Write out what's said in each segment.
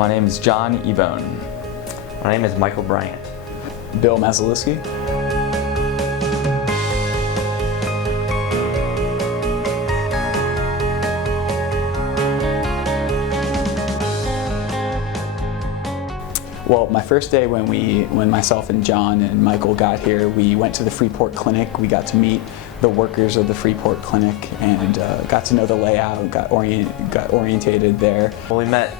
My name is John Ebone. My name is Michael Bryant. Bill Mazaliski. Well, my first day when myself and John and Michael got here, we went to the Freeport Clinic. We got to meet the workers of the Freeport Clinic and got to know the layout, got orientated there. Well, we met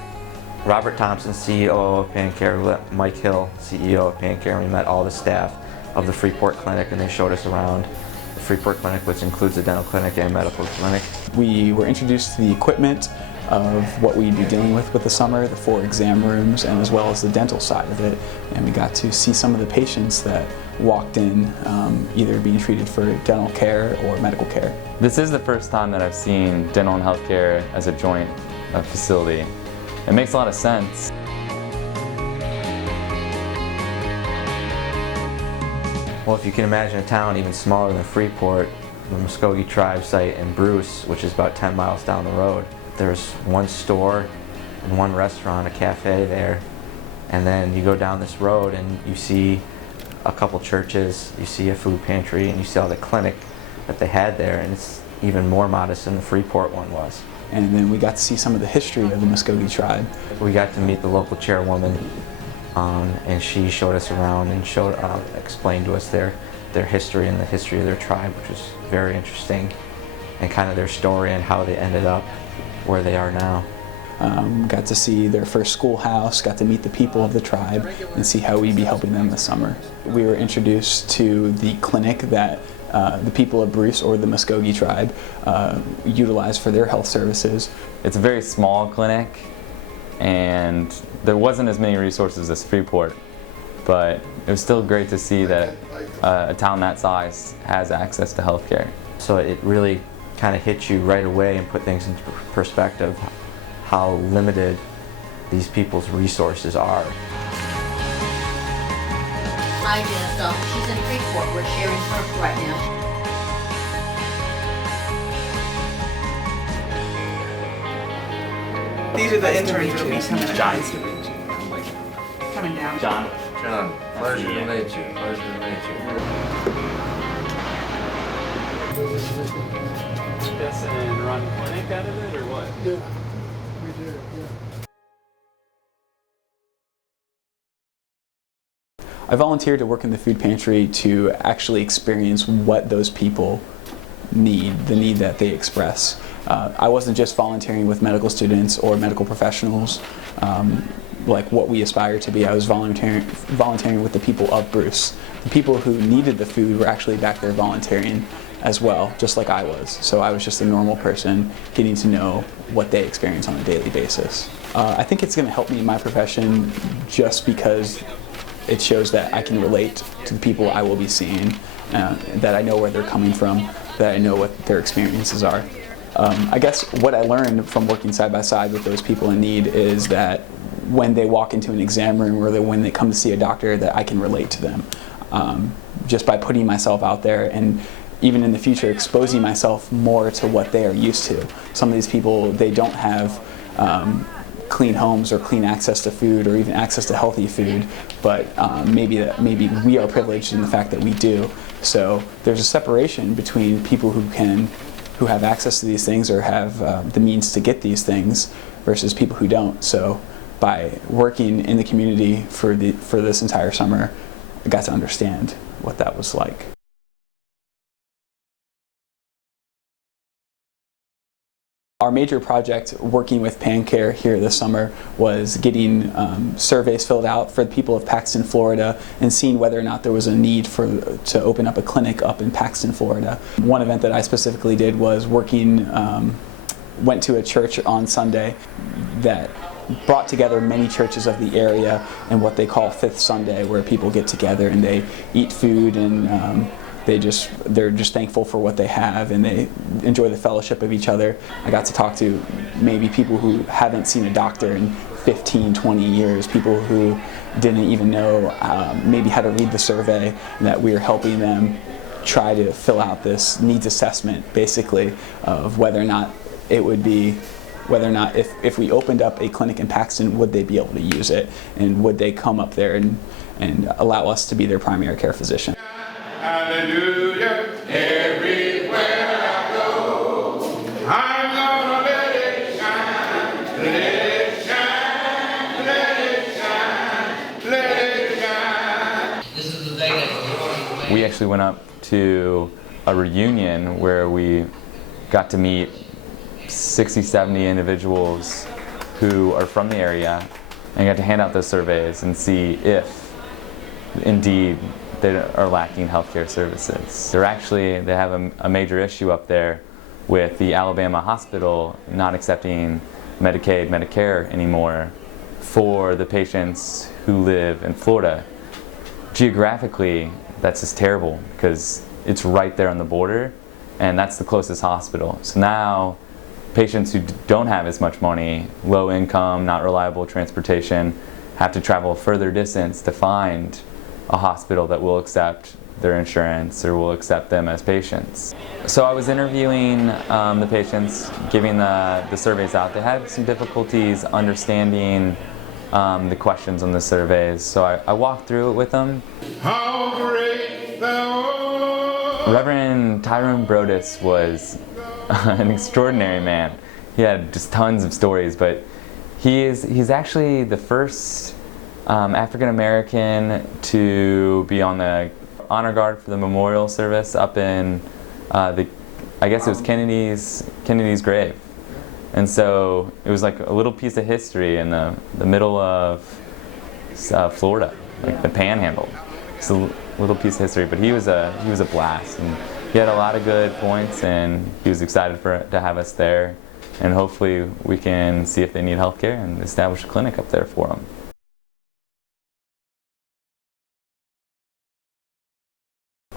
Robert Thompson, CEO of PanCare, Mike Hill, CEO of PanCare, and we met all the staff of the Freeport Clinic, and they showed us around the Freeport Clinic, which includes a dental clinic and medical clinic. We were introduced to the equipment of what we'd be dealing with the summer, the 4 exam rooms, and as well as the dental side of it. And we got to see some of the patients that walked in, either being treated for dental care or medical care. This is the first time that I've seen dental and healthcare as a joint facility. It makes a lot of sense. Well, if you can imagine a town even smaller than Freeport, the Muskogee Tribe site in Bruce, which is about 10 miles down the road, there's one store and one restaurant, a cafe there, and then you go down this road and you see a couple churches, you see a food pantry, and you see all the clinic that they had there, and it's even more modest than the Freeport one was. And then we got to see some of the history of the Muskogee Tribe. We got to meet the local chairwoman, and she showed us around and explained to us their history and the history of their tribe, which was very interesting, and kind of their story and how they ended up where they are now. Got to see their first schoolhouse, got to meet the people of the tribe and see how we'd be helping them this summer. We were introduced to the clinic that the people of Bruce, or the Muskogee Tribe, utilize for their health services. It's a very small clinic and there wasn't as many resources as Freeport, but it was still great to see that a town that size has access to healthcare. So it really kind of hit you right away and put things into perspective how limited these people's resources are. Hi, Jessica. She's in Freeport. We're sharing her right now. These are the interns that'll be coming. John. Coming down. John. John, pleasure to meet you. Pleasure to meet you. This and run clinic out of it, or what? Yeah, we did, yeah. I volunteered to work in the food pantry to actually experience what those people need, the need that they express. I wasn't just volunteering with medical students or medical professionals like what we aspire to be. I was volunteering with the people of Bruce. The people who needed the food were actually back there volunteering as well, just like I was. So I was just a normal person getting to know what they experience on a daily basis. I think it's going to help me in my profession just because it shows that I can relate to the people I will be seeing, that I know where they're coming from, that I know what their experiences are. I guess what I learned from working side by side with those people in need is that when they walk into an exam room or when they come to see a doctor, that I can relate to them. Just by putting myself out there and even in the future exposing myself more to what they are used to. Some of these people, they don't have clean homes or clean access to food or even access to healthy food, but maybe we are privileged in the fact that we do. So there's a separation between people who have access to these things or have the means to get these things versus people who don't. So by working in the community for this entire summer, I got to understand what that was like. Our major project working with PanCare here this summer was getting surveys filled out for the people of Paxton, Florida, and seeing whether or not there was a need to open up a clinic up in Paxton, Florida. One event that I specifically did was went to a church on Sunday that brought together many churches of the area in what they call Fifth Sunday, where people get together and they eat food and they're just thankful for what they have and they enjoy the fellowship of each other. I got to talk to maybe people who haven't seen a doctor in 15, 20 years, people who didn't even know maybe how to read the survey, and that we are helping them try to fill out this needs assessment, basically, of whether or not it would be whether or not if we opened up a clinic in Paxton, would they be able to use it, and would they come up there and allow us to be their primary care physician. Hallelujah, everywhere I go, I'm gonna let it shine, let it shine, let it shine, let it shine. This is the day that the Lord has made. We actually went up to a reunion where we got to meet 60, 70 individuals who are from the area and got to hand out those surveys and see if indeed they are lacking healthcare services. They have a major issue up there with the Alabama hospital not accepting Medicaid, Medicare anymore for the patients who live in Florida. Geographically, that's just terrible because it's right there on the border and that's the closest hospital. So now patients who don't have as much money, low income, not reliable transportation, have to travel a further distance to find a hospital that will accept their insurance or will accept them as patients. So I was interviewing the patients, giving the surveys out. They had some difficulties understanding the questions on the surveys, so I walked through it with them. How great thou art. Reverend Tyrone Brodus was an extraordinary man. He had just tons of stories, but he's actually the first African American to be on the honor guard for the memorial service up in I guess it was Kennedy's grave. And so it was like a little piece of history in the middle of Florida, like the Panhandle. It's a little piece of history, but he was a blast, and he had a lot of good points, and he was excited to have us there, and hopefully we can see if they need health care and establish a clinic up there for them.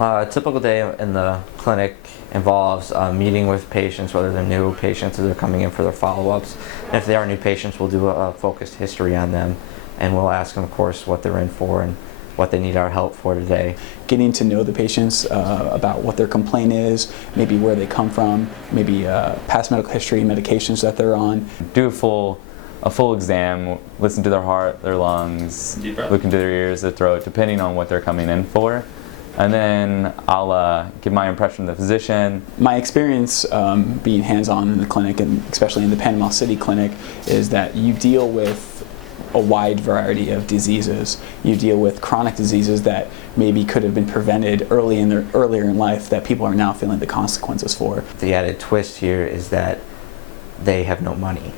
A typical day in the clinic involves meeting with patients, whether they're new patients or they're coming in for their follow-ups. And if they are new patients, we'll do a focused history on them, and we'll ask them, of course, what they're in for and what they need our help for today. Getting to know the patients about what their complaint is, maybe where they come from, maybe past medical history, medications that they're on. Do a full exam, listen to their heart, their lungs, look into their ears, their throat, depending on what they're coming in for. And then I'll give my impression of the physician. My experience being hands-on in the clinic, and especially in the Panama City clinic, is that you deal with a wide variety of diseases. You deal with chronic diseases that maybe could have been prevented earlier in life that people are now feeling the consequences for. The added twist here is that they have no money.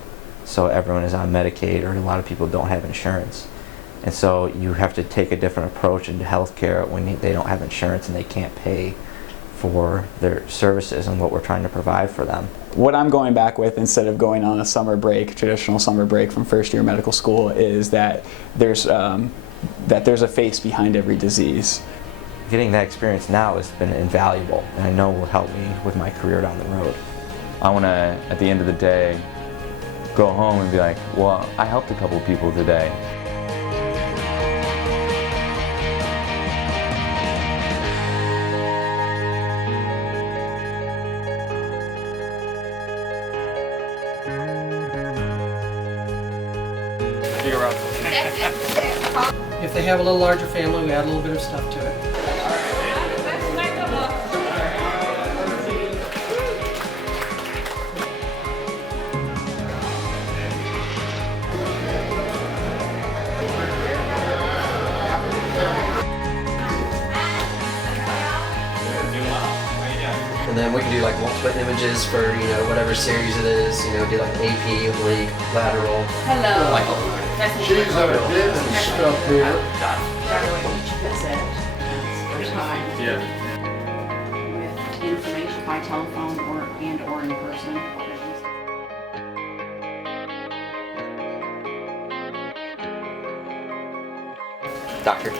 So everyone is on Medicaid, or a lot of people don't have insurance. And so you have to take a different approach into healthcare when they don't have insurance and they can't pay for their services and what we're trying to provide for them. What I'm going back with, instead of going on a summer break, traditional summer break from first year medical school, is that there's a face behind every disease. Getting that experience now has been invaluable, and I know will help me with my career down the road. I want to, at the end of the day, go home and be like, well, I helped a couple people today. If they have a little larger family, we add a little bit of stuff to it. And then we can do like multiple images for, whatever series it is, do like AP, oblique, lateral. Hello. Like, She's getting stuff here. Each visit for time Yeah. With information by telephone or in person. doctor.